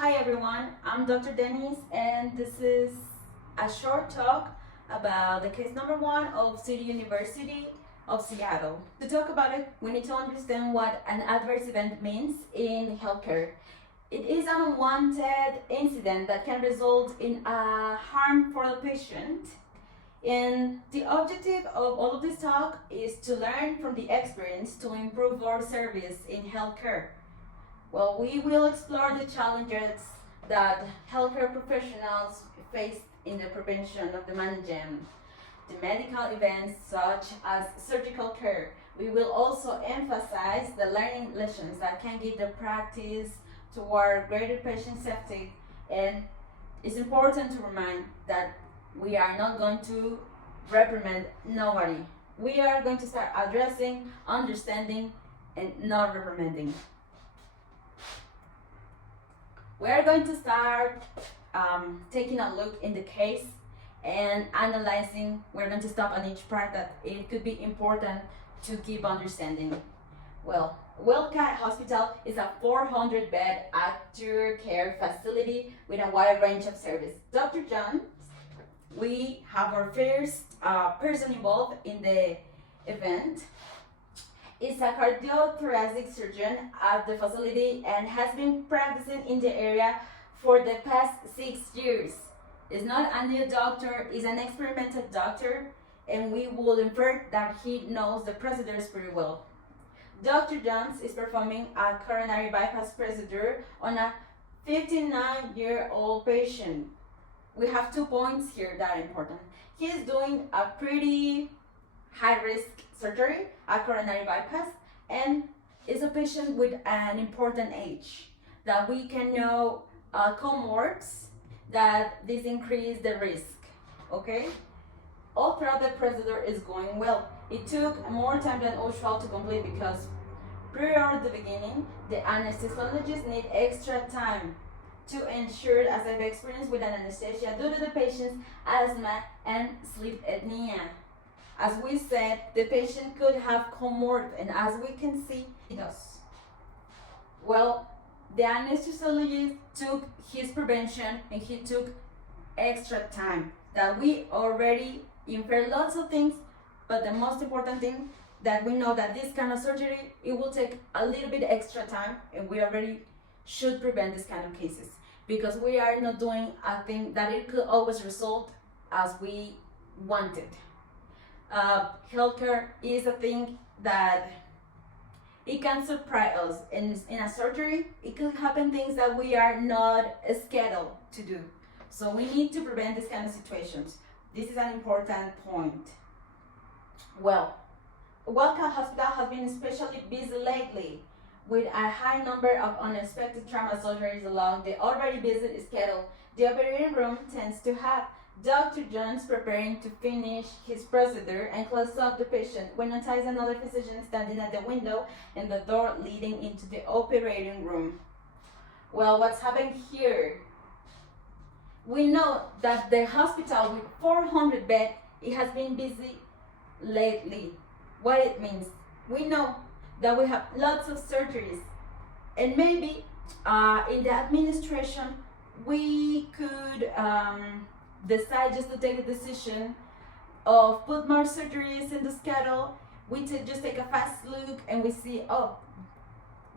Hi everyone, I'm Dr. Denise and this is a short talk about the case number 1 of City University of Seattle. To talk about it, we need to understand what an adverse event means in healthcare. It is an unwanted incident that can result in a harm for the patient. And the objective of all of this talk is to learn from the experience to improve our service in healthcare. Well, we will explore the challenges that healthcare professionals face in the prevention of the management, the medical events such as surgical care. We will also emphasize the learning lessons that can give the practice toward greater patient safety, and it's important to remind that we are not going to reprimand nobody. We are going to start addressing, understanding, and not reprimanding. We are going to start taking a look in the case and analyzing. We're going to stop on each part that it could be important to keep understanding. Well, Wildcat Hospital is a 400-bed acute care facility with a wide range of service. Dr. Jones, we have our first person involved in the event. Is a cardiothoracic surgeon at the facility and has been practicing in the area for the past 6 years. Is not a new doctor, is an experimental doctor, and we will infer that he knows the procedures pretty well. Dr. Jones is performing a coronary bypass procedure on a 59-year-old patient. We have 2 points here that are important. He is doing a pretty high-risk surgery, a coronary bypass, and is a patient with an important age that we can know comorbs that this increase the risk. Okay, all throughout the procedure is going well. It took more time than usual to complete because prior to the beginning, the anesthesiologist need extra time to ensure, as I've experienced with an anesthesia, due to the patient's asthma and sleep apnea. As we said, the patient could have comorbid, and as we can see, he does. Well, the anesthesiologist took his prevention and he took extra time that we already infer lots of things, but the most important thing that we know that this kind of surgery, it will take a little bit extra time, and we already should prevent this kind of cases because we are not doing a thing that it could always result as we wanted. Healthcare is a thing that it can surprise us. In a surgery, it could happen things that we are not scheduled to do. So we need to prevent these kind of situations. This is an important point. Well, Wildcat Hospital has been especially busy lately with a high number of unexpected trauma surgeries along the already busy schedule. The operating room tends to have Dr. Jones preparing to finish his procedure and close up the patient when notice another physician standing at the window and the door leading into the operating room. Well, what's happened here? We know that the hospital with 400 beds, it has been busy lately. What it means? We know that we have lots of surgeries, and maybe in the administration we could decide just to take a decision of put more surgeries in the schedule. We just take a fast look and we see, oh,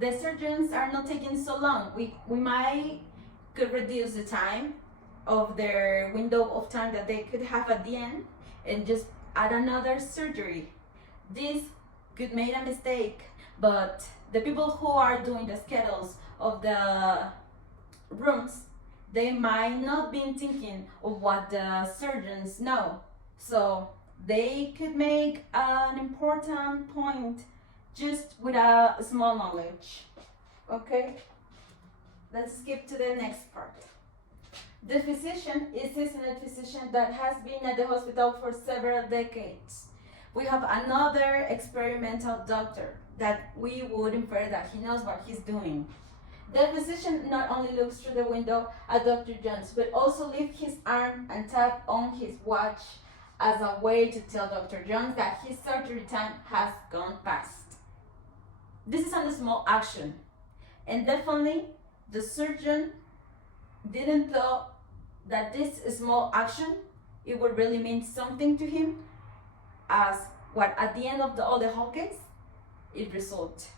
the surgeons are not taking so long. We might could reduce the time of their window of time that they could have at the end and just add another surgery. This could make a mistake, but the people who are doing the schedules of the rooms, they might not be thinking of what the surgeons know. So they could make an important point just with a small knowledge. Okay, let's skip to the next part. The physician is a seasoned physician that has been at the hospital for several decades. We have another experimental doctor that we would infer that he knows what he's doing. The physician not only looks through the window at Dr. Jones, but also lifts his arm and tap on his watch as a way to tell Dr. Jones that his surgery time has gone past. This is a small action, and definitely the surgeon didn't thought that this small action, it would really mean something to him, as what at the end of all the whole case, it results.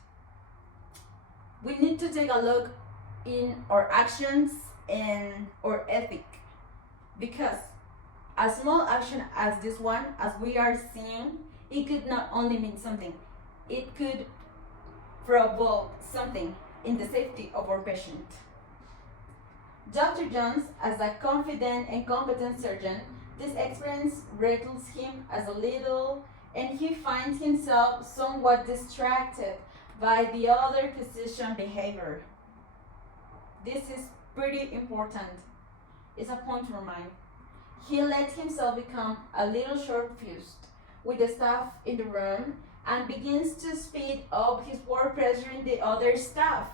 We need to take a look in our actions and our ethic, because a small action as this one, as we are seeing, it could not only mean something, it could provoke something in the safety of our patient. Dr. Jones, as a confident and competent surgeon, this experience rattles him as a little, and he finds himself somewhat distracted by the other physician behavior. This is pretty important. It's a point to remind. He lets himself become a little short-fused with the staff in the room and begins to speed up his work, pressuring the other staff.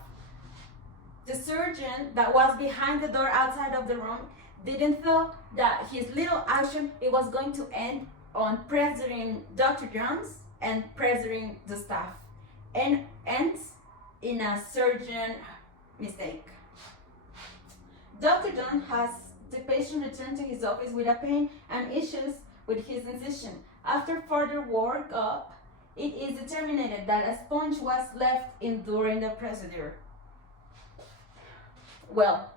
The surgeon that was behind the door outside of the room didn't thought that his little action it was going to end on pressuring Dr. Jones and pressuring the staff, and ends in a surgeon mistake. Dr. Jones has the patient return to his office with a pain and issues with his incision. After further work up, it is determined that a sponge was left in during the procedure. Well,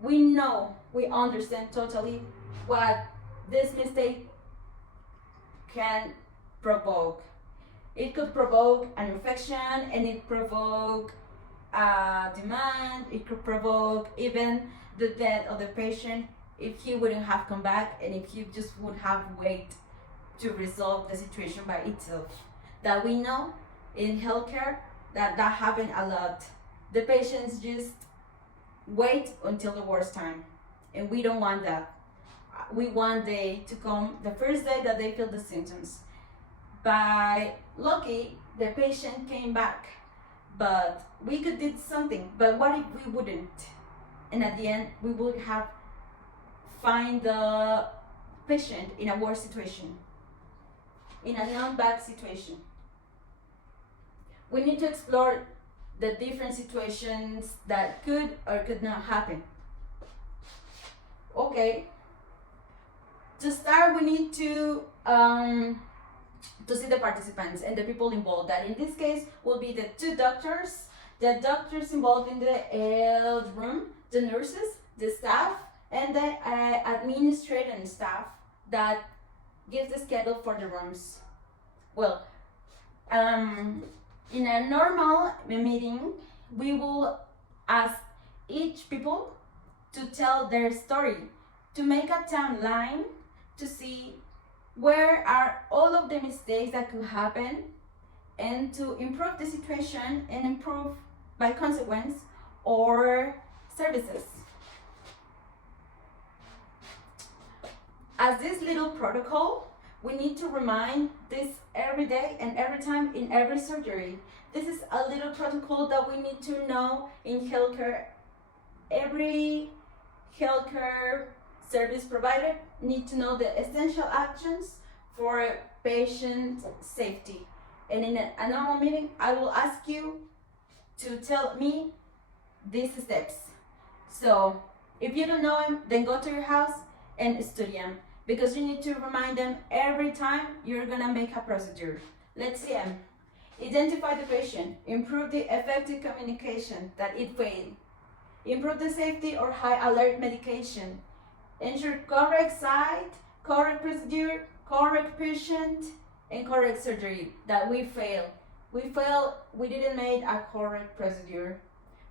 we understand totally what this mistake can provoke. It could provoke an infection, and it provoke demand. It could provoke even the death of the patient if he wouldn't have come back, and if he just would have waited to resolve the situation by itself. That we know in healthcare that happen a lot. The patients just wait until the worst time, and we don't want that. We want day to come the first day that they feel the symptoms. By lucky, the patient came back, but we could do something. But what if we wouldn't? And at the end, we would have find the patient in a worse situation, in a non-bad situation. We need to explore the different situations that could or could not happen. Okay. To start, we need to see the participants and the people involved. That in this case will be the two doctors, the doctors involved in the room, the nurses, the staff, and the administrative staff that gives the schedule for the rooms. Well, in a normal meeting, we will ask each people to tell their story, to make a timeline, to see where are all of the mistakes that could happen, and to improve the situation and improve by consequence our services. As this little protocol, we need to remind this every day and every time in every surgery. This is a little protocol that we need to know in healthcare. Every healthcare service provider need to know the essential actions for patient safety. And in a normal meeting, I will ask you to tell me these steps. So if you don't know them, then go to your house and study them, because you need to remind them every time you're gonna make a procedure. Let's see them. Identify the patient. Improve the effective communication that it failed. Improve the safety or high alert medication. Ensure correct site, correct procedure, correct patient, and correct surgery. That we failed. We didn't make a correct procedure.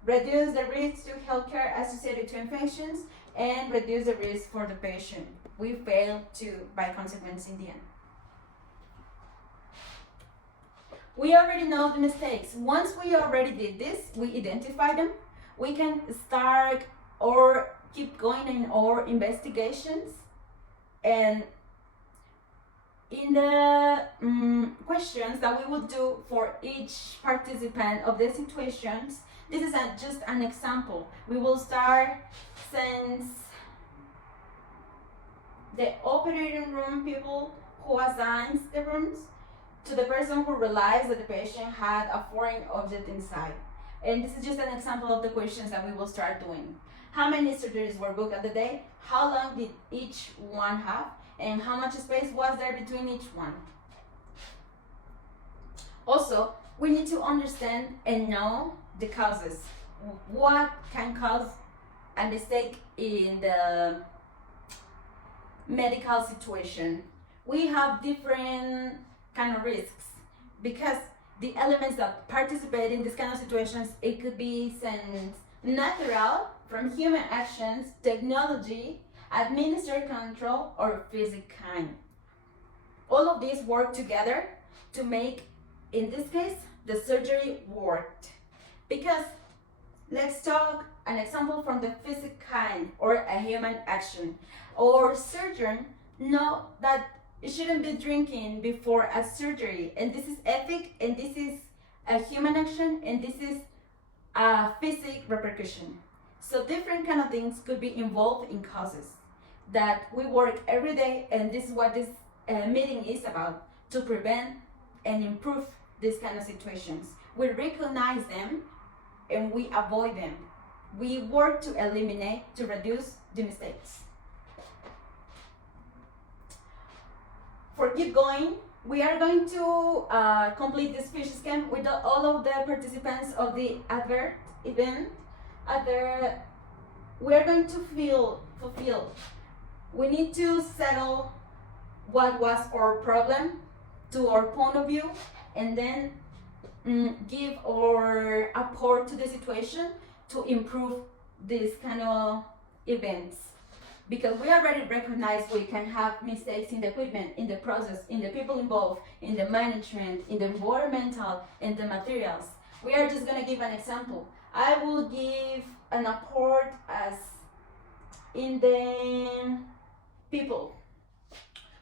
Reduce the risk to healthcare associated to infections, and reduce the risk for the patient. We failed to, by consequence, in the end. We already know the mistakes. Once we already did this, we identify them, we can start or keep going in our investigations. And in the questions that we will do for each participant of the situations, this is just an example. We will start since the operating room people who assigns the rooms to the person who realized that the patient had a foreign object inside. And this is just an example of the questions that we will start doing. how many surgeries were booked at the day, how long did each one have, and how much space was there between each one. Also, we need to understand and know the causes. What can cause a mistake in the medical situation? We have different kind of risks because the elements that participate in this kind of situations, it could be sense natural from human actions, technology, administrative control, or physical kind. All of these work together to make, in this case, the surgery worked. Because let's talk an example from the physical kind or a human action. Our surgeon know that you shouldn't be drinking before a surgery, and this is ethic, and this is a human action, and this is a physical repercussion. So different kind of things could be involved in causes that we work every day, and this is what this meeting is about, to prevent and improve these kind of situations. We recognize them and we avoid them. We work to eliminate, to reduce the mistakes. For keep going, we are going to complete this fish scan with all of the participants of the advert event. We are going to fulfill. We need to settle what was our problem to our point of view, and then give our support to the situation to improve this kind of events. Because we already recognize we can have mistakes in the equipment, in the process, in the people involved, in the management, in the environmental, in the materials. We are just gonna give an example. I will give an support as in the people.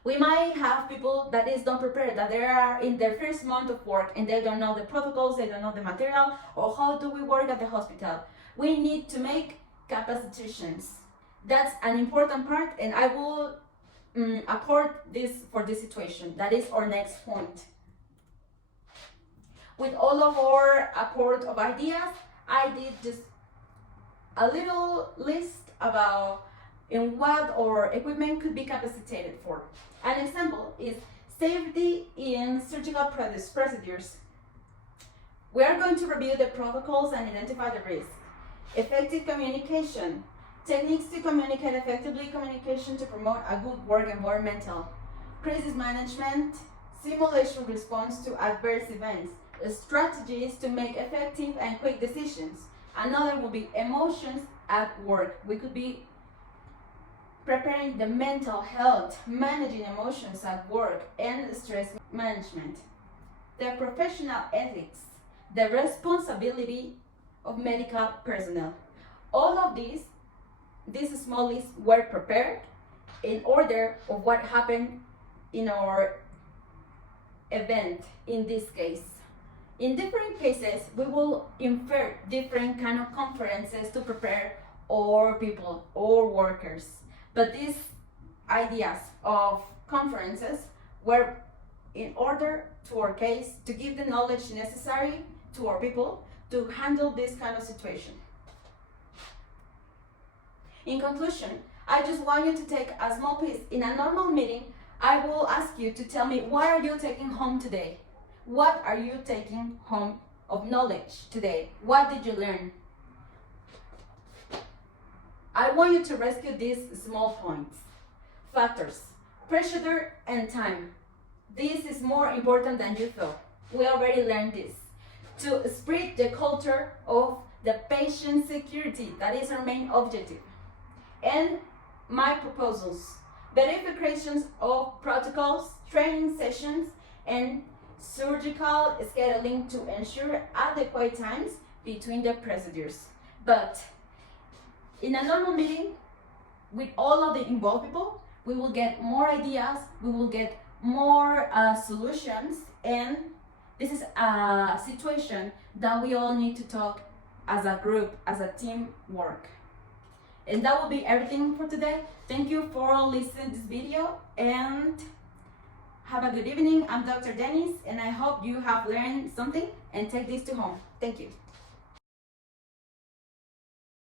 We might have people that is not prepared, that they are in their first month of work and they don't know the protocols, they don't know the material, or how do we work at the hospital. We need to make capacitations. That's an important part, and I will support this for this situation. That is our next point. With all of our support of ideas, I did just a little list about in what our equipment could be capacitated for. An example is safety in surgical procedures. We are going to review the protocols and identify the risks. Effective communication. Techniques to communicate effectively, communication to promote a good work environment. Crisis management, simulation response to adverse events, strategies to make effective and quick decisions. Another will be emotions at work. We could be preparing the mental health, managing emotions at work, and stress management. The professional ethics, the responsibility of medical personnel. All of these small lists were prepared in order of what happened in our event in this case. In different cases, we will infer different kind of conferences to prepare our people, our workers. But these ideas of conferences were in order to our case to give the knowledge necessary to our people to handle this kind of situation. In conclusion, I just want you to take a small piece. In a normal meeting, I will ask you to tell me, what are you taking home today? What are you taking home of knowledge today? What did you learn? I want you to rescue these small points. Factors, procedure and time. This is more important than you thought. We already learned this. To spread the culture of the patient security, that is our main objective. And my proposals, verifications of protocols, training sessions, and surgical scheduling to ensure adequate times between the procedures. But in a normal meeting, with all of the involved people, we will get more ideas, we will get more solutions, and this is a situation that we all need to talk as a group, as a team work. And that will be everything for today. Thank you for listening to this video, and have a good evening. I'm Dr. Dennis, and I hope you have learned something and take this to home. Thank you.